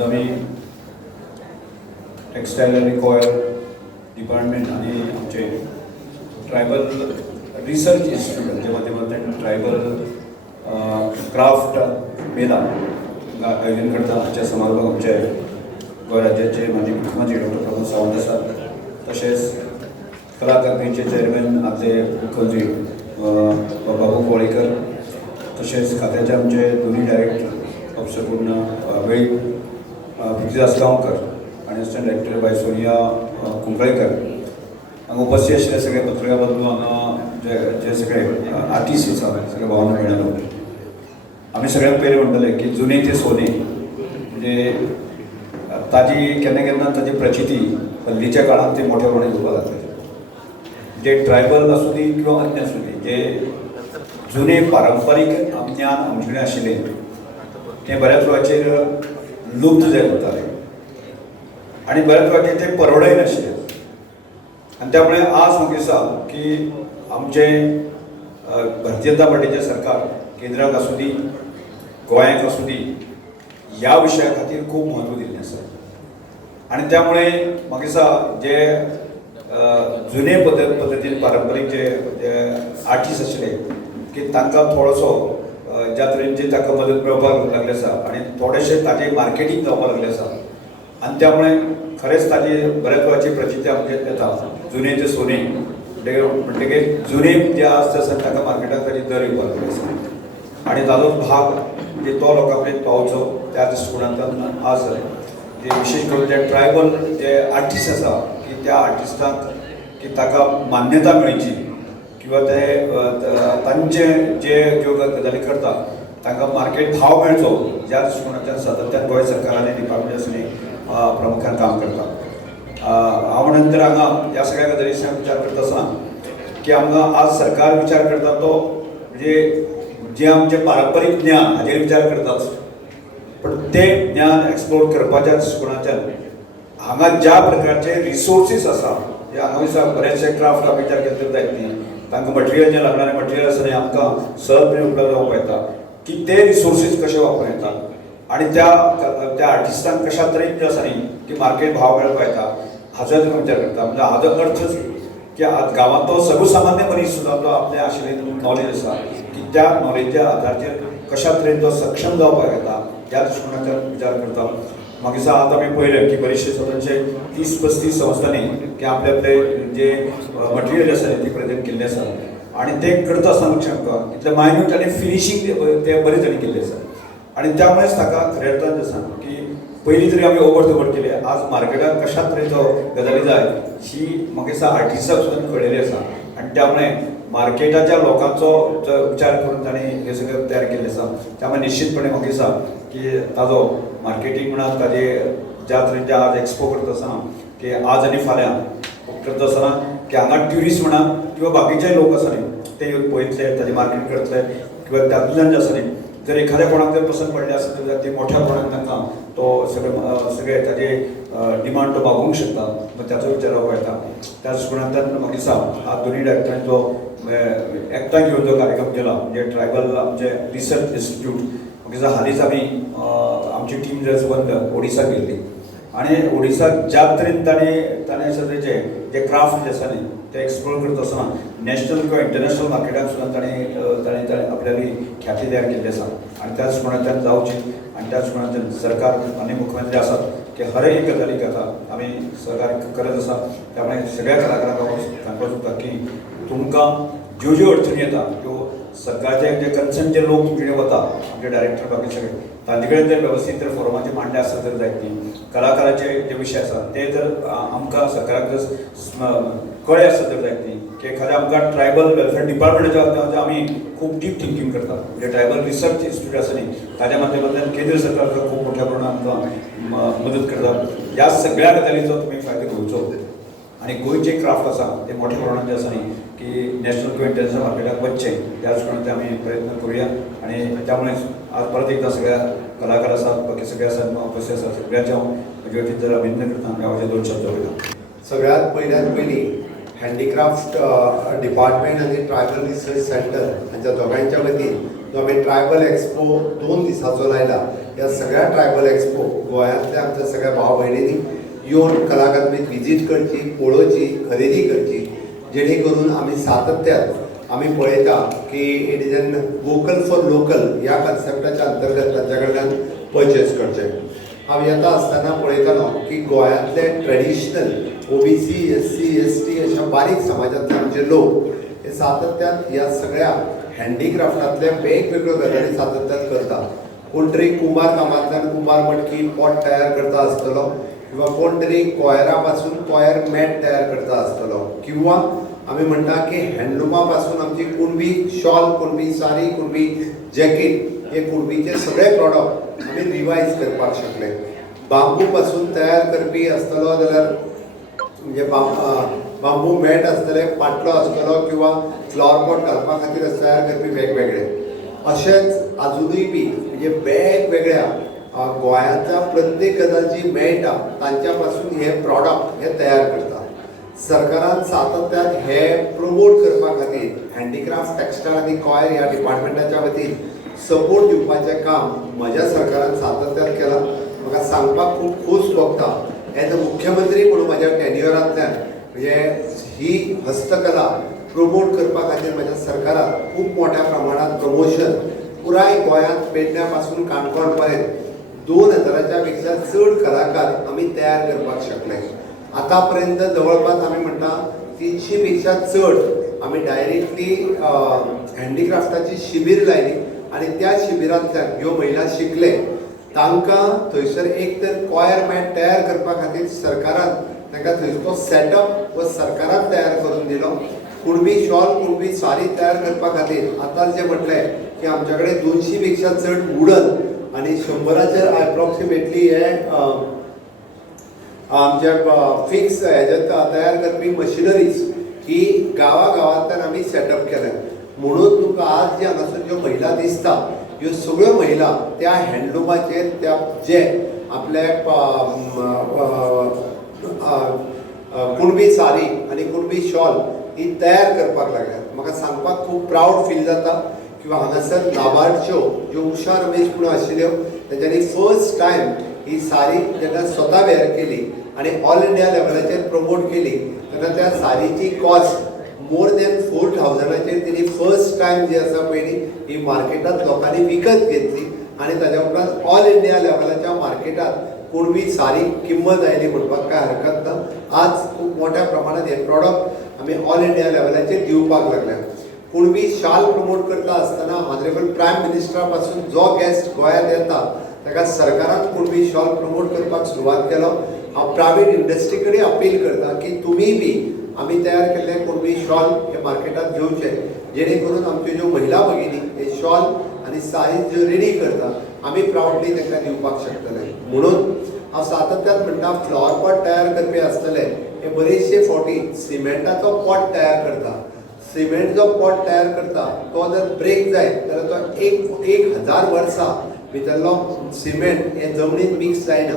आज आम्ही टेक्सटाईल आणि कॉयर डिपार्टमेंट आणि आमचे ट्रायबल रिसर्च इन्स्टिट्यूटच्या माध्यमातून ट्रायबल क्राफ्ट मेला आयोजन करता हाच्या समारोपाक आमचे गोंय राज्याचे माजी मुख्यमंत्री डॉक्टर प्रमोद सावंत आसात, तशेंच कला अकादमीचे चेअरमॅन आदले मुख्यमंत्री बाबू कोळेकर, तशेंच खात्याचे आमचे दोन्ही डायरेक्टर ऑफिसर पूर्ण वेळी पृथ्वीराज आसगांवकर आणि असिस्टंट डायरेक्टर बाय सोनिया कुंकळेकर हांगा उपस्थित आशिल्ले सगळे पत्रकार बंधू हांगा जे सगळे आर्टिस्ट आसात सगळे भावांना मेळ्ळो. आमी सगळ्यांत पयलीं म्हणटले की जुने ते सोने म्हणजे ताजी केन्ना केन्ना ताजी प्रचिती हल्लीच्या काळात ते मोठ्या प्रमाणात उबा जातले. जे ट्रायबल आसूं दी किंवा अन्य आसूं दी जे जुने पारंपारीक ज्ञान आमचे कडेन आशिल्ले ते बऱ्याच वेळाचेर लुप्त जायत वताले आणि बऱ्याच वेळाचेर ते परवडय नाशिल्ले. आणि त्यामुळे आज म्हाका दिसता की आमचे भारतीय जनता पार्टीचे सरकार केंद्रात आसूं दी गोंयांत आसूं दी ह्या विशया खातीर खूब म्हत्व दिल्लें आसा. आणि त्यामुळे म्हाका दिसता जे जुने पद्दतीन पारंपारीक जे आर्टिस्ट आशिल्ले की तांकां थोडोसो ज्या तरेन जे ताका मदत मेळपाक लागले आसा आणि थोडेशे ताजें मार्केटींग जावपाक लागलें आसा. आणि त्यामुळे खरेंच ताजी बऱ्याच वेळाची प्रचिती आमचे येता जुने ते सोने म्हणटकीर जुने जे आसा ताका मार्केटाक ताजी दर येवपाक लागले आसा. आणि ताजो भाग जे तो लोकां पर्यंत पावचो त्या दृश्टिकोनांतल्यान आज जे विशेष करून जे ट्रायबल जे आर्टिस्ट आसा की त्या आर्टिस्टांक की ताका मान्यता मेळची किंवा ते तांचे जे ज्यो गजाली करता तांकां मार्केट भाव मेळचो ज्या दृश्टिकोनांतल्यान सातत्यान गोंय सरकार आनी डिपार्टमेंट आसूं प्रामुख्यान काम करता. हांव नंतर हांगा ह्या सगळ्या गजालींचो विचार करता आसतना की आमकां आज सरकार विचार करता तो म्हणजे जे आमचे पारंपारीक ज्ञान हाजेर विचार करताच, पण ते ज्ञान एक्सप्लोर करपाच्या दृश्टिकोनांतल्यान हांगा ज्या प्रकारचे रिसोर्सीस आसा जे हांगा दिसता बरेचशे क्राफ्ट आमी विचार केले जायत न्ही तांकां मटेरियल जें लागणारें मटेरियल आसा न्ही आमकां सहजपणे उपलब्ध जावपाक येता की ते रिसोर्सीस कशे वापरूं येता आणि त्या आर्टिस्टांक कशा तरेन जे आसा न्ही की मार्केट भाव मेळपाक येता हाचो विचार करता. म्हणजे हाचो अर्थच की गांवांतलो सर्वसामान्य मनीस सुद्दां तो आपले आशिल्ले नॉलेज आसा की त्या नॉलेजच्या आधाराचेर कशा तरेन तो सक्षम जावपाक येता ह्या दृश्टिकोनांतल्यान विचार करता. म्हाका दिसता आतां आमी पळयलें की बरेचशे स्वतंत्रचे 30-35 संस्थांनी की आपले आपले जे मटेरियल आसा ती प्रेजेंट केल्ले आसा आणि ते करता आसतना लक्षात आमकां इतले मायन्यूट आनी फिनिशींग ते बरे तरेन केल्ले आसा. आणि त्यामुळेच ताका खऱ्या अर्थान जे आसा की पयलीं तरी आमी ओबड केले आज मार्केटाक कशा तरेचो गजाली जाय ही म्हाका दिसता आर्टिस्टाक सुद्दां कळलेली आसा. आणि त्यामुळे मार्केटाच्या लोकांचो विचार करून ताणें हे सगळें तयार केल्लें आसा. त्यामुळे निश्चितपणे म्हाका दिसता की ताजो मार्केटींग म्हणा ताजे ज्या तरेन आज एक्सपो करता आसतना की आज आनी फाल्यां करता आसतना की हांगा ट्युरिस्ट म्हणा किंवा बाकीचे लोक आसा न्ही ते येवन पळयतले ताजें मार्केट करतले किंवा तातूंतल्यान जे आसा न्ही जर एखाद्या कोणाक जर पसंत पडले असेल तर ते मोठ्या प्रमाणात तांकां तो सगळे ताजे डिमांड तो मागूंक शकता. मग त्याचो विचार करपाक येता. त्या दृश्टिकोनांतल्यान म्हाका दिसता आज दोनी डायरेक्टरांनी जो एकठांय घेवन जो कार्यक्रम केला म्हणजे ट्रायबल आमचे रिसर्च इन्स्टिट्यूट म्हाका दिसता हालींच आमी आमची टीम जर बंद ओडिसा गेल्ली आणि ओडिसाक ज्या तरेन ताणें सगळेचे जे क्राफ्ट जे आसा न्ही ते एक्सप्लोर करता आसतना नॅशनल किंवा इंटरनॅशनल मार्केटाक सुद्दां ताणें आपल्याली ख्याती तयार केल्ली आसा. आणि त्याच प्रमाणांतल्यान जावची आणि त्याच प्रमाणांतल्यान सरकार आनी मुख्यमंत्री आसात की हर एक गजालीक आतां आमी सहकार्य करत आसा. त्यामुळे सगळ्या कलाकारांक हांव सांगपाक सोदता की तुमकां ज्यो ज्यो अडचणी येता त्यो सरकारचे जे कन्सर्न जे लोक तुमचे वता आमचे डायरेक्टर बाकी सगळे तांचे कडेन जर वेवस्थीत जर फोरमाचे मांडे आसत तर जायत न्ही. कलाकाराचे जे विशय आसा ते जर आमकां सरकाराक जर कळ्ळे आसत तर जायत न्ही की एखाद्या आमकां ट्रायबल वेलफेअर डिपार्टमेंटाच्या वतीन आमी खूब डीप थिंकींग करता. म्हणजे ट्रायबल रिसर्च इन्स्टिट्यूट आसा न्ही ताच्या माध्यमांतल्यान केंद्र सरकार खूब मोठ्या प्रमाणात आमकां मदत करता. ह्या सगळ्या गजालींचो तुमी फायदो घेवचो आणि गोंयचे क्राफ्ट आसा ते मोठ्या प्रमाणात जे आसा न्ही की नॅशनल किंवा इंटरनॅशनल मार्केटाक वचचे त्या दृश्टिकोनांतल्यान आमी प्रयत्न करूया. आणि त्यामुळे आज परत एकदा सगळ्या कलाकार आसात बाकी सगळे आसात उपस्थित आसात सगळ्याचे हांव म्हजे वतीन जर अभिनंदन करता हांव हांव 2 शब्द उलयता. सगळ्यात पयली हँडीक्राफ्ट डिपार्टमेंट आणि ट्रायबल रिसर्च सेंटर हांच्या दोगांयच्या वतीन जो आमी ट्रायबल एक्सपो 2 दिसांचो लायला ह्या सगळ्या ट्रायबल एक्सपो गोंयांतल्या आमच्या सगळ्या भाव भयणींनी येवन कलाकारांनी विजीट करची, पळोवची, खरेदी करची, जेणे करून आमी सातत्यान आमी पळयता की it is an vocal for local ह्या कन्सेप्टाच्या अंतर्गत तांच्या कडल्यान परचेस करचें. हांव येता आसतना पळयतालो की गोंयांतले ट्रेडिशनल OBC, SC, ST अशा बारीक समाजांतले आमचे लोक हे सातत्यान ह्या सगळ्या हँडीक्राफ्टांतले वेगवेगळ्यो गजाली सातत्यान करता. कोण तरी कुंभार कामांतल्यान कुंभार मटकी पॉट तयार करता आसतलो, किंवा कोण तरी कॉयरा पासून कॉयर मॅट तयार करता आसतलो, किंवा आमी म्हणटा की हँडलुमा पासून आमची कुणबी शॉल, कुणबी साडी, कुणबी जॅकेट हे कुणबीचे सगळे प्रॉडक्ट आमी रिवायज करपाक शकले. बांबू पासून तयार करपी आसतलो जाल्यार म्हणजे बांबू मॅट आसतले, पाटलो आसतलो, किंवा फ्लॉवर पॉट घालपा खातीर तयार करपी वेगवेगळे. अशेंच आजुनूय बी म्हणजे वेगवेगळ्या गोंयांच्या प्रत्येक गजाल जी मेळटा तांच्या पासून हे प्रॉडक्ट हे तयार करता. सरकारान सातत्यान हे प्रमोट करपा खातीर हँडीक्राफ्ट, टेक्सटायल आनी कॉयर ह्या डिपार्टमेंटाच्या वतीन सपोर्ट दिवपाचें काम म्हज्या सरकारान सातत्यान केलां. म्हाका सांगपाक खूब खोस भोगता एज अ मुख्यमंत्री म्हणून म्हज्या टेन्युअरांतल्यान म्हणजे ही हस्तकला प्रमोट करपा खातीर म्हज्या सरकारान खूब मोठ्या प्रमाणात प्रमोशन पुराय गोंयांत पेडण्या पासून काणकोण पर्यंत 2000च्या पेक्षा चड कलाकार आमी तयार करपाक शकले. आतापर्यंत जवळपास आमी म्हणटा 300 पेक्षा चड आमी डायरेक्टली हँडीक्राफ्टाची शिबीर लायली, आनी त्या शिबिरांतल्यान ह्यो महिला शिकले. तांकां थंयसर एक तर कॉयर मॅट तयार करपा खातीर सरकारान तांकां थंयचो सेटअप व सरकारान तयार करून दिलो. कुणबी शॉल, कुणबी साडी तयार करपा खातीर आतां जे म्हटलें की आमच्या कडेन 200 पेक्षा चड वुडन आनी 100च्या एप्रॉक्सिमेटली हे आमचे फिक्स हेजे तयार करपी मशिनरीज ही गांवांतल्यान आमी सेटअप केल्या. म्हणून तुका आज जे हांगासर ज्यो महिला दिसता ह्यो सगळ्यो महिला त्या हँडलुमाचेर त्या जे आपले कुणबी साडी आनी कुणबी शॉल ही तयार करपाक लागल्यात. म्हाका सांगपाक खूब प्रावड फील जाता किंवा हांगासर नाबार्डच्यो ज्यो उशा रमेश म्हणून आशिल्ल्यो तेच्यांनी फर्स्ट टायम ही साडी जेन्ना स्वता वेअर केली आनी ऑल इंडिया लेवलाचेर प्रमोट केली तेन्ना त्या साडीची कॉस्ट मोर दॅन 4000चेर तिणी फर्स्ट टायम जी आसा पयली ही मार्केटांत लोकांनी विकत घेतली, आनी ताज्या उपरांत ऑल इंडिया लेवलाच्या मार्केटांत कुणबी साडी किंमत आयली म्हणपाक काय हरकत ना. आज खूब मोठ्या प्रमाणात हे प्रॉडक्ट आमी ऑल इंडिया लेवलाचेर दिवपाक लागल्या. कुणबी शाल प्रमोट करता आसतना ऑनरेबल प्रायम मिनिस्टरा पासून जो गेस्ट गोंयांत येता ताका सरकारान कुणबी शॉल प्रमोट करपाक सुरवात केलो. हांव प्रायवेट इंडस्ट्री कडेन अपील करता की तुमी बी आमी तयार केल्ले कुणबी शॉल हे मार्केटांत घेवचे, जेणे करून आमच्यो ज्यो महिला भगिनी हे शॉल आनी साडी ज्यो रेडी करता आमी प्राउडली तांकां दिवपाक शकतले. म्हणून हांव सातत्यान म्हणटा फ्लॉवर पॉट तयार करपी आसतले हे बरेचशे फावटी सिमेंटाचो पॉट तयार करता. सिमेंट जो पॉट तयार करता तो जर ब्रेक जायत जाल्यार तो 1000 वर्सां भितरलो सिमेंट हे जमनीत मिक्स जायना.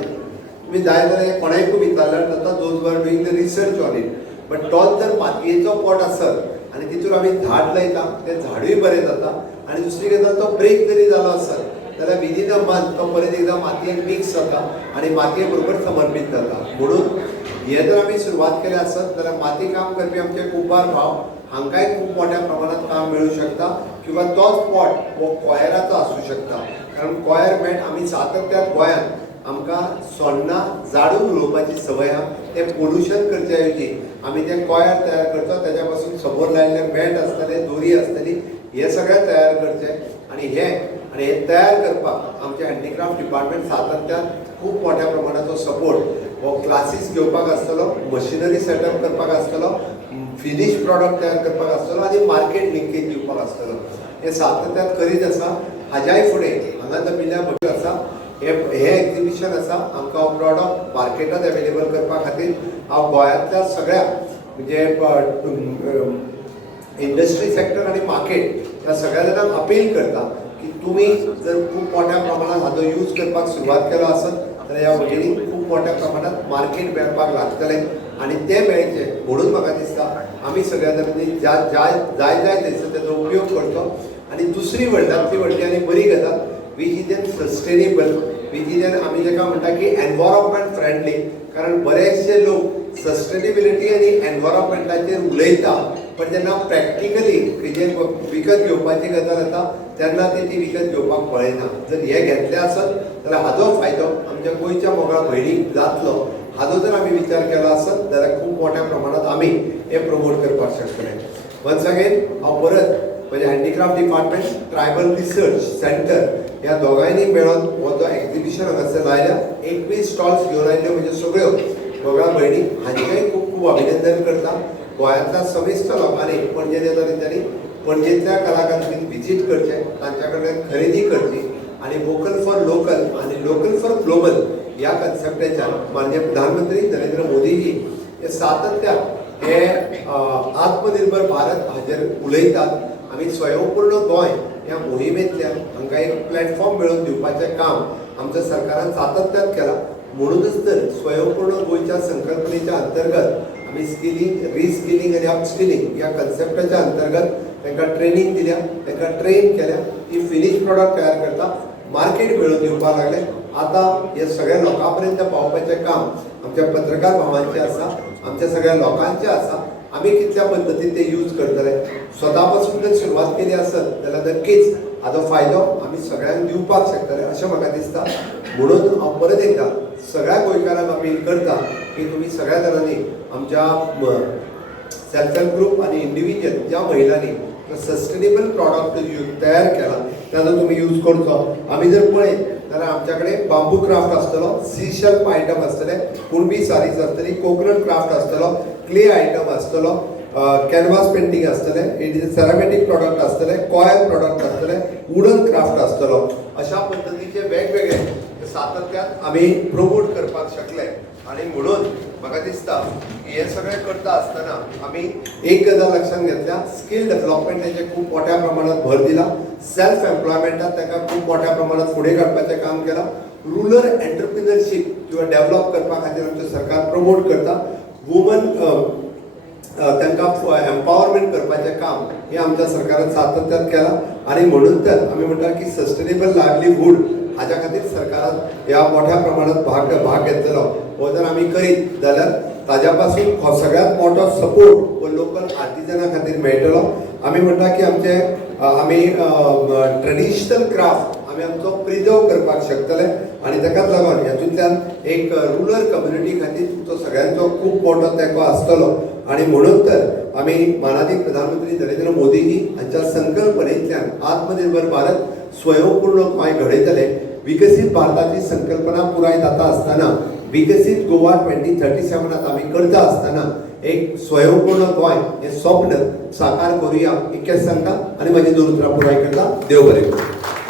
तुमी जाय जाल्यार कोणायकूय विचारल्यार जाता those were doing the research on it. But तोच जर मातयेचो पॉट आसत आनी तितून आमी झाड लायता तें झाडूय बरें जाता, आनी दुसरी गजाल तो ब्रेक जरी जालो आसत जाल्यार विदीन अ मंथ तो परत एकदां मातयेन मिक्स जाता आनी मातये बरोबर समर्पीत जाता. म्हणून हे जर आमी सुरवात केले आसत जाल्यार माती काम करपी आमचे कुंभार भाव हांकांय खूब मोठ्या प्रमाणात काम मेळूं शकता, किंवा तोच पॉट हो कॉयराचो आसूं शकता. कारण कॉयर मॅट आमी सातत्यान गोंयांत आमकां सोण्णां झाडून उडोवपाची संवय आहा. तें पोल्युशन करचे ऐवजी आमी तें कॉयर तयार करचो, तेज्या पासून समोर लायिल्ले मॅट आसतले, दोरी आसतली, हे सगळें तयार करचें. आनी हे तयार करपाक आमचे हँडीक्राफ्ट डिपार्टमेंट सातत्यान खूब मोठ्या प्रमाणाचो सपोर्ट हो क्लासीस घेवपाक आसतलो, मशिनरी सेटअप करपाक आसतलो, फिनिश प्रॉडक्ट तयार करपाक आसतलो, आनी मार्केट लिंकेज दिवपाक आसतलो. हे सातत्यान करीत आसा. हाज्याय फुडें हांगा जमिल्ल्या भरपूर आसा. हे एक्झिबिशन आसा आमकां हो प्रॉडक्ट मार्केटांत अवेलेबल करपा खातीर हांव गोंयांतल्या सगळ्या म्हणजे इंडस्ट्री सेक्टर आनी मार्केट ह्या सगळ्या जाणांक अपील करता की तुमी जर खूब मोठ्या प्रमाणात हाचो यूज करपाक सुरवात केलो आसत जाल्यार ह्या भगिनीक खूब मोठ्या प्रमाणात मार्केट मेळपाक लागतलें, आनी तें मेळचें म्हणून म्हाका दिसता आमी सगळ्या जाणांनी जाय थंयसर तेजो उपयोग करचो. आनी दुसरी व्हडल्यांतली व्हडली आनी बरी गजाल which is an sustainable business आमी जेका म्हणटा की एनवायरमेंट फ्रेंडली, कारण बरेचशे लोक सस्टेनेबिलिटी आणि एनवायरमेंटाचेर उलयता पण जेन्ना प्रॅक्टिकली जे विकत घेवपाची गजाल येता तेन्ना ती विकत घेवपाक पळयना. जर हे घेतले आसत जाल्यार हाचो फायदो आमच्या गोंयच्या मोगळ्या भयणीक जातलो. हाचो जर आमी विचार केलो आसत जाल्यार खूब मोठ्या प्रमाणात आमी हे प्रमोट करपाक शकतले. वन्स अगेन हांव परत म्हणजे handicraft department, tribal research centre ह्या दोगांयनी मेळोन हो जो एक्झिबिशन हांगासर लायल्या 21 स्टॉल्स घेवन आयल्यो म्हणजे सगळ्यो मोगळ्या भयणी, हांचेंय खूब खूब अभिनंदन करता. गोंयांतल्या समिश्ट लोकांनी पणजे येता तेंच्यांनी पणजेंतल्या कलाकारांनी विजीट करचें, तांच्या कडल्यान खरेदी करची आणि वोकल फॉर लोकल आणि लोकल फॉर ग्लोबल ह्या कन्सेप्टाच्यान माननीय प्रधानमंत्री नरेंद्र मोदीजी हे सातत्यान हे आत्मनिर्भर भारत हाचेर उलयतात. आमी स्वयंपूर्ण गोंय ह्या मोहिमेंतल्यान हांकां एक प्लॅटफॉर्म मेळोवन दिवपाचें काम आमच्या सरकारान सातत्यान केलां. म्हणूनच तर स्वयंपूर्ण गोंयच्या संकल्पनेच्या अंतर्गत आमी स्किलिंग, रिस्किलिंग आणि अपस्किलिंग ह्या कन्सेप्टाच्या अंतर्गत तांकां ट्रेनिंग दिल्या, तांकां ट्रेन केल्या, ती फिनिश प्रॉडक्ट तयार करता, मार्केट मेळोवन दिवपाक लागले. आतां हे सगळ्या लोकां पर्यंत पावपाचें काम आमच्या पत्रकार भावांचें आसा, आमच्या सगळ्या लोकांचें आसा. आमी कितल्या पद्दतीन ते यूज करतले, स्वता पासून जर सुरवात केली आसत जाल्यार नक्कीच हाचो फायदो आमी सगळ्यांक दिवपाक शकतले अशें म्हाका दिसता. म्हणून हांव परत एकदां सगळ्या गोंयकारांक अपील करता की तुमी सगळ्या जाणांनी आमच्या सेल्फ हेल्प ग्रुप आणि इंडिव्हिज्युअल ज्या महिलांनी सस्टेनेबल प्रॉडक्ट तयार केला त्याचा तुम्ही यूज करचो. आम्ही जर पळयत जाल्यार आमच्याकडे बांबू क्राफ्ट आसतलो, सीशेल्फ आयटम आसतले, कुणबी सारीज आसतली, कोकोनट क्राफ्ट आसतलो, क्ले आयटम आसतलो, कॅनवास पेंटिंग आसतले, सेरामेटीक प्रॉडक्ट आसतले, कॉयल प्रॉडक्ट आसतले, वुडन क्राफ्ट आसतलो. अशा पद्दतीचे वेगवेगळे सातत्यान आमी प्रमोट करपाक शकले. आणि म्हणून म्हाका दिसता की हे सगळें करता आसतना आमी एक गजाल लक्षात घेतल्या, स्कील डेव्हलपमेंटाचेर खूब मोठ्या प्रमाणात भर दिला, सेल्फ एम्प्लॉयमेंटात ताका खूब मोठ्या प्रमाणात फुडें काडपाचें काम केलां, रुरल एंटरप्रिनरशीप किंवा डेव्हलप करपा खातीर आमचें सरकार प्रमोट करता, वुमन तांकां एम्पावरमेंट करपाचें काम हे आमच्या सरकारान सातत्यान केलां. आणि म्हणून तर आमी म्हणटा की सस्टेनेबल लायव्हलीहूड हाच्या खातीर सरकारान ह्या मोठ्या प्रमाणात भाग घेतलेलो. हो जर आमी करीत जाल्यार ताज्या पासून सगळ्यात मोठो सपोर्ट हो लोकल आर्टिजना खातीर मेळटलो. आमी म्हणटा की आमी ट्रेडिशनल क्राफ्ट आमी आमचो प्रिजर्व करपाक शकतले आणि ताकाच लागून हातूंतल्यान एक रुरल कम्युनिटी खातीर तो सगळ्यांचो खूब मोठो तेंको आसतलो. आणि म्हणून तर आमी माननीय प्रधानमंत्री नरेंद्र मोदीजी हांच्या संकल्पनेंतल्यान आत्मनिर्भर भारत, स्वयंपूर्ण गोंय घडयतले, विकसीत भारताची संकल्पना पुराय जाता आसतना विकसीत गोवा 2037 आमी करता आसतना एक स्वयंपूर्ण गोंय हे स्वप्न साकार करूया इतकेंच सांगता आणि माझी दोन उतरां पुराय करता. देव बरें करूं.